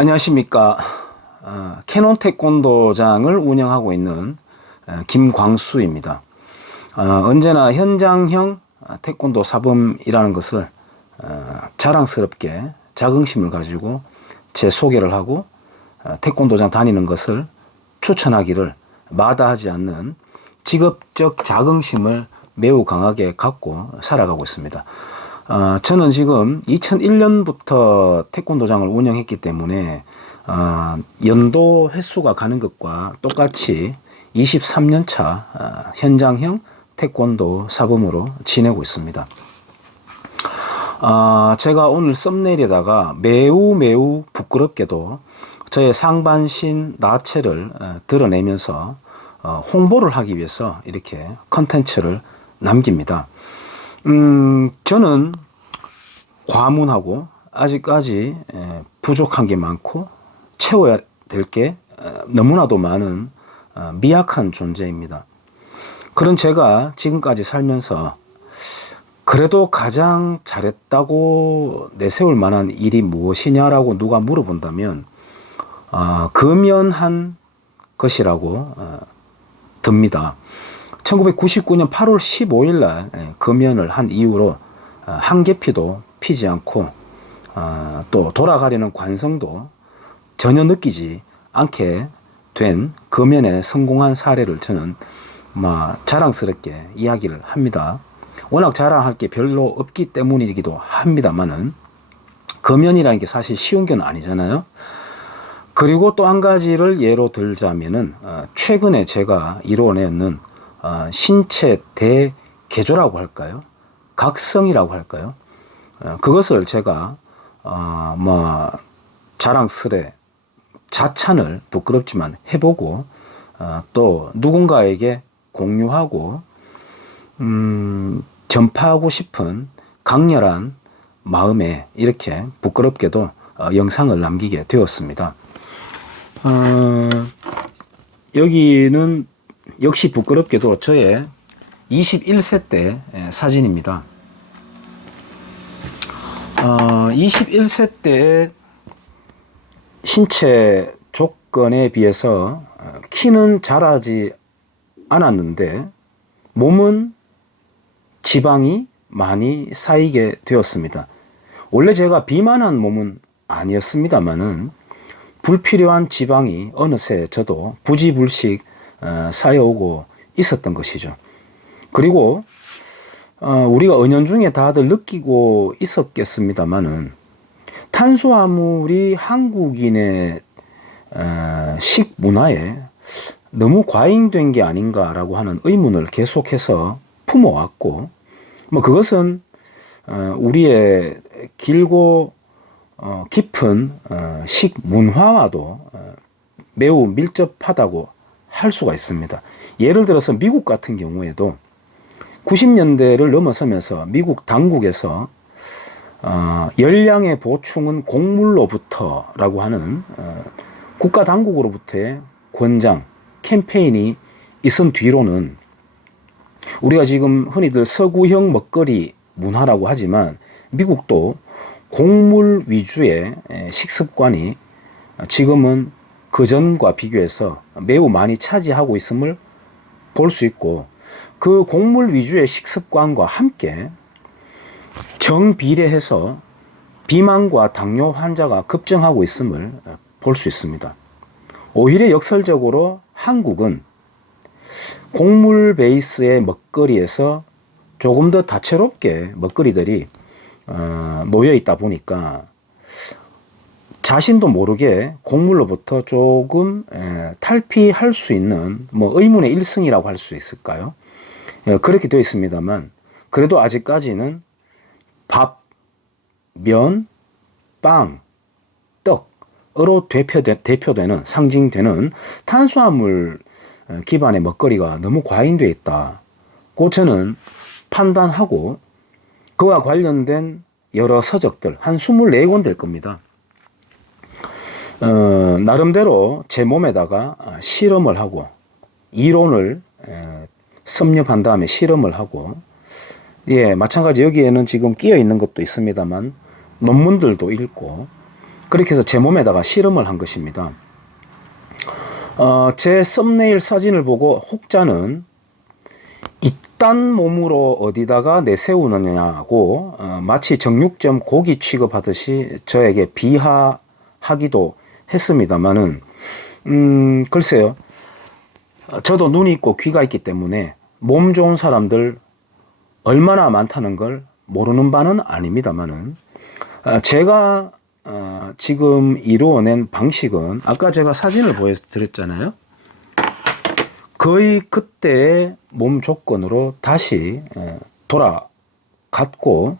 안녕하십니까. 캐논 태권도장을 운영하고 있는 김광수입니다. 언제나 현장형 태권도 사범이라는 것을 자랑스럽게 자긍심을 가지고 제 소개를 하고 태권도장 다니는 것을 추천하기를 마다하지 않는 직업적 자긍심을 매우 강하게 갖고 살아가고 있습니다. 저는 지금 2001년부터 태권도장을 운영했기 때문에 연도 횟수가 가는 것과 똑같이 23년 차 현장형 태권도 사범으로 지내고 있습니다. 제가 오늘 썸네일에다가 매우 부끄럽게도 저의 상반신 나체를 드러내면서 홍보를 하기 위해서 이렇게 컨텐츠를 남깁니다. 저는 과문하고 아직까지 부족한 게 많고 채워야 될 게 너무나도 많은 미약한 존재입니다. 그런 제가 지금까지 살면서 그래도 가장 잘했다고 내세울 만한 일이 무엇이냐라고 누가 물어본다면 금연한 것이라고 듭니다. 1999년 8월 15일 날 금연을 한 이후로 한 계피도 피지 않고 또 돌아가려는 관성도 전혀 느끼지 않게 된 금연에 성공한 사례를 저는 자랑스럽게 이야기를 합니다. 워낙 자랑할 게 별로 없기 때문이기도 합니다만은 금연이라는 게 사실 쉬운 건 아니잖아요. 그리고 또 한 가지를 예로 들자면은 최근에 제가 이뤄내는 신체 대개조라고 할까요? 각성이라고 할까요? 그것을 제가 자랑스레 자찬을 부끄럽지만 해보고 또 누군가에게 공유하고 전파하고 싶은 강렬한 마음에 이렇게 부끄럽게도 영상을 남기게 되었습니다. 여기는 역시 부끄럽게도 저의 21세 때 사진입니다. 21세 때 신체 조건에 비해서 키는 자라지 않았는데 몸은 지방이 많이 쌓이게 되었습니다. 원래 제가 비만한 몸은 아니었습니다만은 불필요한 지방이 어느새 저도 부지불식 쌓여오고 있었던 것이죠. 그리고 우리가 은연중에 다들 느끼고 있었겠습니다만은 탄수화물이 한국인의 식문화에 너무 과잉된 게 아닌가라고 하는 의문을 계속해서 품어왔고 그것은 우리의 길고 깊은 식문화와도 매우 밀접하다고 할 수가 있습니다. 예를 들어서 미국 같은 경우에도 90년대를 넘어서면서 미국 당국에서 열량의 보충은 곡물로부터라고 하는 국가 당국으로부터의 권장 캠페인이 있은 뒤로는 우리가 지금 흔히들 서구형 먹거리 문화라고 하지만 미국도 곡물 위주의 식습관이 지금은 그전과 비교해서 매우 많이 차지하고 있음을 볼 수 있고 그 곡물 위주의 식습관과 함께 정비례해서 비만과 당뇨 환자가 급증하고 있음을 볼 수 있습니다. 오히려 역설적으로 한국은 곡물 베이스의 먹거리에서 조금 더 다채롭게 먹거리들이 놓여 있다 보니까 자신도 모르게 곡물로부터 조금 탈피할 수 있는 의문의 일승이라고 할 수 있을까요? 그렇게 되어 있습니다만 그래도 아직까지는 밥, 면, 빵, 떡으로 대표되는 상징되는 탄수화물 기반의 먹거리가 너무 과잉되어 있다고 저는 판단하고 그와 관련된 여러 서적들 한 24권 될 겁니다. 나름대로 제 몸에다가 실험을 하고 이론을 섭렵한 다음에 실험을 하고 마찬가지 여기에는 지금 끼어 있는 것도 있습니다만 논문들도 읽고 그렇게 해서 제 몸에다가 실험을 한 것입니다. 제 썸네일 사진을 보고 혹자는 이딴 몸으로 어디다가 내세우느냐고 마치 정육점 고기 취급하듯이 저에게 비하하기도 했습니다만은 글쎄요. 저도 눈이 있고 귀가 있기 때문에 몸 좋은 사람들 얼마나 많다는 걸 모르는 바는 아닙니다만은 제가 지금 이루어낸 방식은 아까 제가 사진을 보여드렸잖아요. 거의 그때의 몸 조건으로 다시 돌아갔고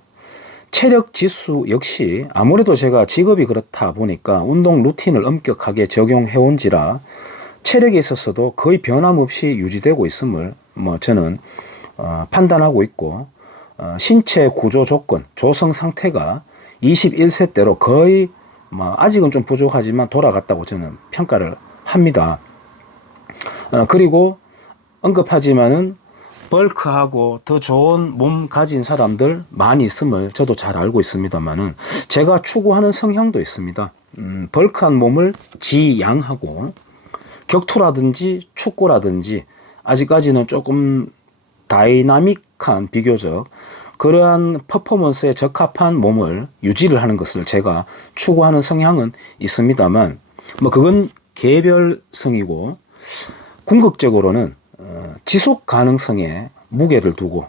체력 지수 역시 아무래도 제가 직업이 그렇다 보니까 운동 루틴을 엄격하게 적용해 온지라 체력에 있어서도 거의 변함없이 유지되고 있음을 저는 판단하고 있고 신체 구조 조건, 조성 상태가 21세대로 거의 아직은 좀 부족하지만 돌아갔다고 저는 평가를 합니다. 그리고 언급하지만은 벌크하고 더 좋은 몸 가진 사람들 많이 있음을 저도 잘 알고 있습니다만은 제가 추구하는 성향도 있습니다. 벌크한 몸을 지양하고 격투라든지 축구라든지 아직까지는 조금 다이나믹한 비교적 그러한 퍼포먼스에 적합한 몸을 유지를 하는 것을 제가 추구하는 성향은 있습니다만 그건 개별성이고 궁극적으로는 지속 가능성에 무게를 두고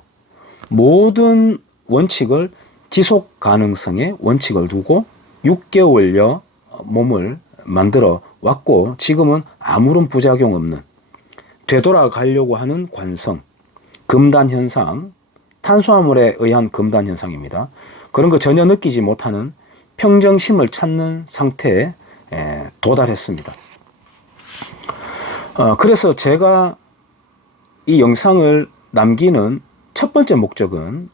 모든 원칙을 지속 가능성에 원칙을 두고 6개월여 몸을 만들어 왔고 지금은 아무런 부작용 없는 되돌아가려고 하는 관성, 금단 현상, 탄수화물에 의한 금단 현상입니다. 그런 거 전혀 느끼지 못하는 평정심을 찾는 상태에 도달했습니다. 그래서 제가 이 영상을 남기는 첫 번째 목적은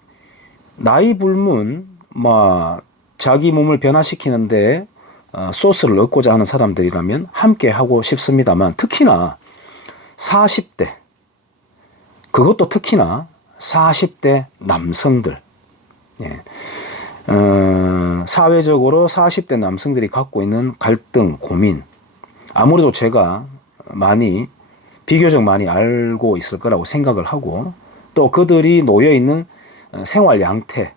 나이 불문 자기 몸을 변화시키는데 소스를 얻고자 하는 사람들이라면 함께 하고 싶습니다만 특히나 40대 그것도 특히나 40대 남성들 사회적으로 40대 남성들이 갖고 있는 갈등, 고민 아무래도 제가 비교적 많이 알고 있을 거라고 생각을 하고 또 그들이 놓여있는 생활 양태,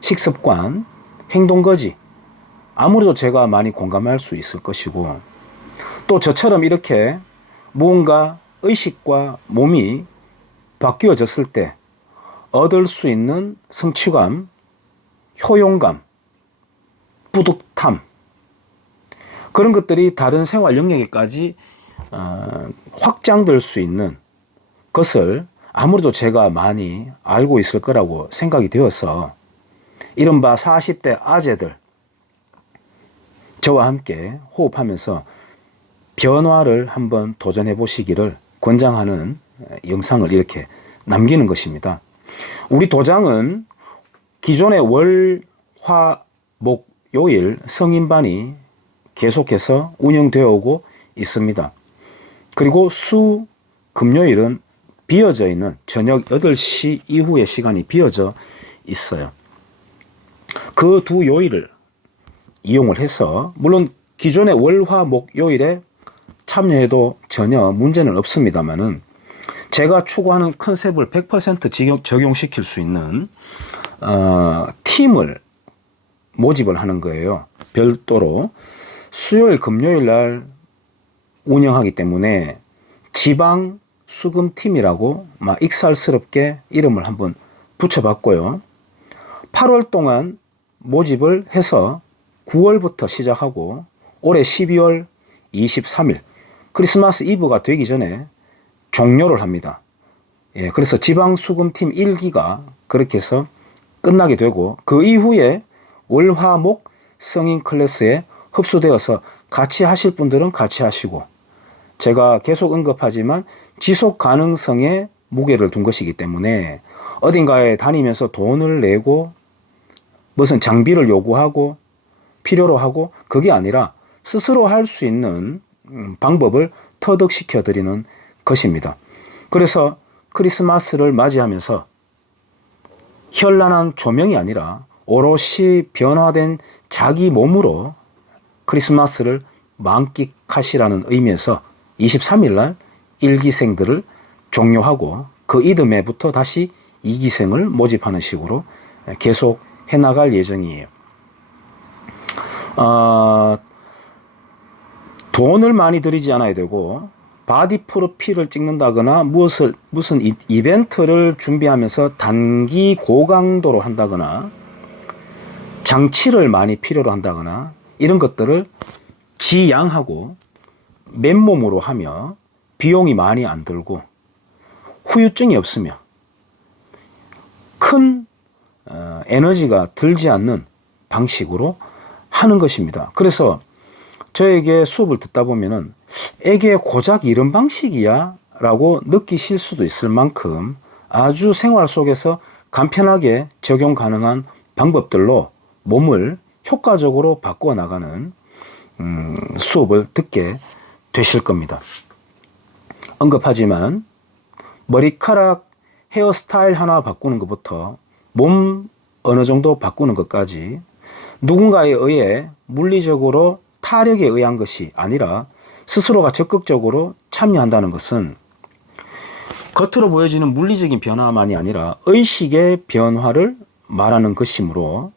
식습관, 행동거지 아무래도 제가 많이 공감할 수 있을 것이고 또 저처럼 이렇게 무언가 의식과 몸이 바뀌어졌을 때 얻을 수 있는 성취감, 효용감, 뿌듯함 그런 것들이 다른 생활 영역에까지 확장될 수 있는 것을 아무래도 제가 많이 알고 있을 거라고 생각이 되어서 이른바 40대 아재들 저와 함께 호흡하면서 변화를 한번 도전해 보시기를 권장하는 영상을 이렇게 남기는 것입니다. 우리 도장은 기존의 월, 화, 목, 요일 성인반이 계속해서 운영되어 오고 있습니다. 그리고 수, 금요일은 비어져 있는 저녁 8시 이후의 시간이 비어져 있어요. 그 두 요일을 이용을 해서 물론 기존의 월, 화, 목, 요일에 참여해도 전혀 문제는 없습니다만은 제가 추구하는 컨셉을 100% 적용시킬 수 있는 팀을 모집을 하는 거예요. 별도로 수요일, 금요일 날 운영하기 때문에 지방 수금팀이라고 익살스럽게 이름을 한번 붙여봤고요. 8월 동안 모집을 해서 9월부터 시작하고 올해 12월 23일 크리스마스 이브가 되기 전에 종료를 합니다. 그래서 지방 수금팀 1기가 그렇게 해서 끝나게 되고 그 이후에 월, 화, 목 성인 클래스에 흡수되어서 같이 하실 분들은 같이 하시고 제가 계속 언급하지만 지속 가능성에 무게를 둔 것이기 때문에 어딘가에 다니면서 돈을 내고 무슨 장비를 요구하고 필요로 하고 그게 아니라 스스로 할 수 있는 방법을 터득시켜 드리는 것입니다. 그래서 크리스마스를 맞이하면서 현란한 조명이 아니라 오롯이 변화된 자기 몸으로 크리스마스를 만끽하시라는 의미에서 23일 날 1기생들을 종료하고 그 이듬해부터 다시 2기생을 모집하는 식으로 계속 해나갈 예정이에요. 돈을 많이 들이지 않아야 되고 바디 프로필을 찍는다거나 무슨 이벤트를 준비하면서 단기 고강도로 한다거나 장치를 많이 필요로 한다거나 이런 것들을 지양하고 맨몸으로 하며 비용이 많이 안 들고 후유증이 없으며 큰 에너지가 들지 않는 방식으로 하는 것입니다. 그래서 저에게 수업을 듣다 보면은 이게 고작 이런 방식이야 라고 느끼실 수도 있을 만큼 아주 생활 속에서 간편하게 적용 가능한 방법들로 몸을 효과적으로 바꾸어 나가는 수업을 듣게 되실 겁니다. 언급하지만 머리카락 헤어스타일 하나 바꾸는 것부터 몸 어느 정도 바꾸는 것까지 누군가에 의해 물리적으로 타력에 의한 것이 아니라 스스로가 적극적으로 참여한다는 것은 겉으로 보여지는 물리적인 변화만이 아니라 의식의 변화를 말하는 것이므로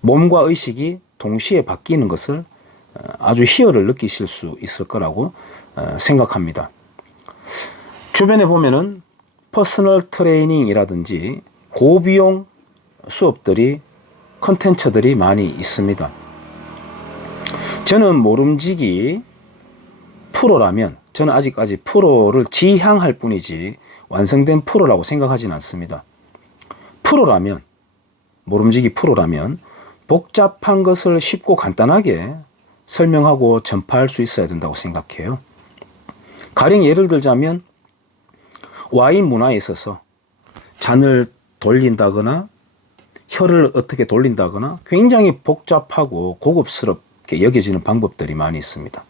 몸과 의식이 동시에 바뀌는 것을 아주 희열을 느끼실 수 있을 거라고 생각합니다. 주변에 보면은 퍼스널 트레이닝이라든지 고비용 수업들이 컨텐츠들이 많이 있습니다. 저는 모름지기 프로라면 저는 아직까지 프로를 지향할 뿐이지 완성된 프로라고 생각하지는 않습니다. 프로라면 모름지기 프로라면 복잡한 것을 쉽고 간단하게 설명하고 전파할 수 있어야 된다고 생각해요. 가령 예를 들자면 와인 문화에 있어서 잔을 돌린다거나 혀를 어떻게 돌린다거나 굉장히 복잡하고 고급스럽게 여겨지는 방법들이 많이 있습니다.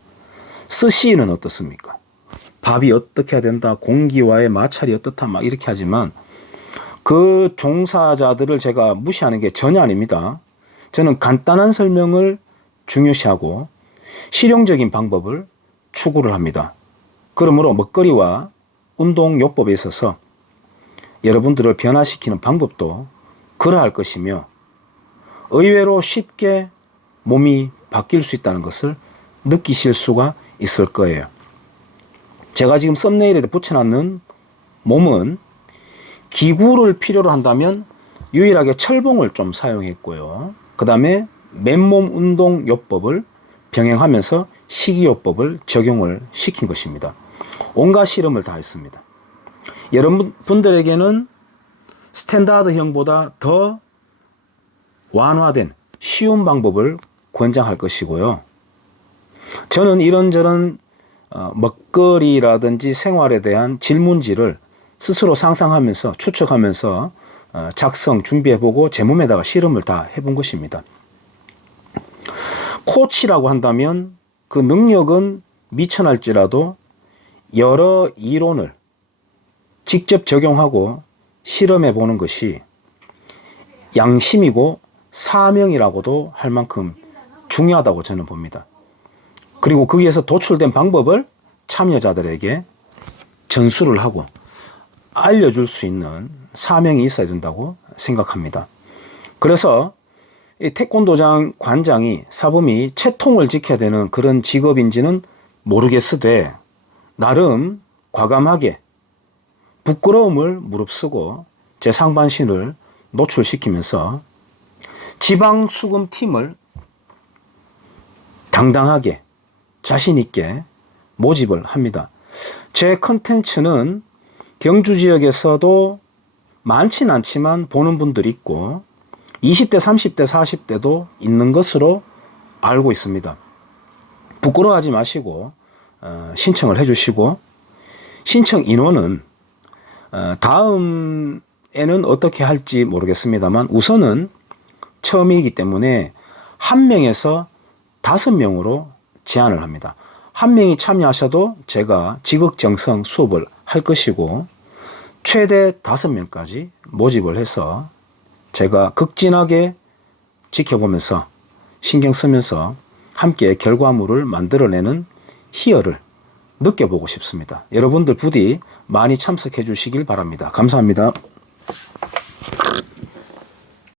스시는 어떻습니까? 밥이 어떻게 해야 된다, 공기와의 마찰이 어떻다 막 이렇게 하지만 그 종사자들을 제가 무시하는 게 전혀 아닙니다. 저는 간단한 설명을 중요시하고 실용적인 방법을 추구를 합니다. 그러므로 먹거리와 운동요법에 있어서 여러분들을 변화시키는 방법도 그러할 것이며 의외로 쉽게 몸이 바뀔 수 있다는 것을 느끼실 수가 있을 거예요. 제가 지금 썸네일에 붙여놨는 몸은 기구를 필요로 한다면 유일하게 철봉을 좀 사용했고요. 그 다음에 맨몸 운동요법을 병행하면서 식이요법을 적용을 시킨 것입니다. 온갖 실험을 다 했습니다. 여러분들에게는 스탠다드형보다 더 완화된 쉬운 방법을 권장할 것이고요. 저는 이런저런 먹거리라든지 생활에 대한 질문지를 스스로 상상하면서 추측하면서 작성, 준비해보고 제 몸에다가 실험을 다 해본 것입니다. 코치라고 한다면 그 능력은 미천할지라도 여러 이론을 직접 적용하고 실험해 보는 것이 양심이고 사명이라고도 할 만큼 중요하다고 저는 봅니다. 그리고 거기에서 도출된 방법을 참여자들에게 전수를 하고 알려줄 수 있는 사명이 있어야 된다고 생각합니다. 그래서 이 태권도장 관장이 사범이 채통을 지켜야 되는 그런 직업인지는 모르겠으되 나름 과감하게 부끄러움을 무릅쓰고 제 상반신을 노출시키면서 지방수금팀을 당당하게 자신있게 모집을 합니다. 제 컨텐츠는 경주 지역에서도 많진 않지만 보는 분들이 있고 20대, 30대, 40대도 있는 것으로 알고 있습니다. 부끄러워하지 마시고 신청을 해주시고 신청 인원은 다음에는 어떻게 할지 모르겠습니다만 우선은 처음이기 때문에 1명에서 5명으로 제한을 합니다. 1명이 참여하셔도 제가 지극정성 수업을 할 것이고 최대 5명까지 모집을 해서 제가 극진하게 지켜보면서 신경 쓰면서 함께 결과물을 만들어내는 희열을 느껴보고 싶습니다. 여러분들 부디 많이 참석해 주시길 바랍니다. 감사합니다.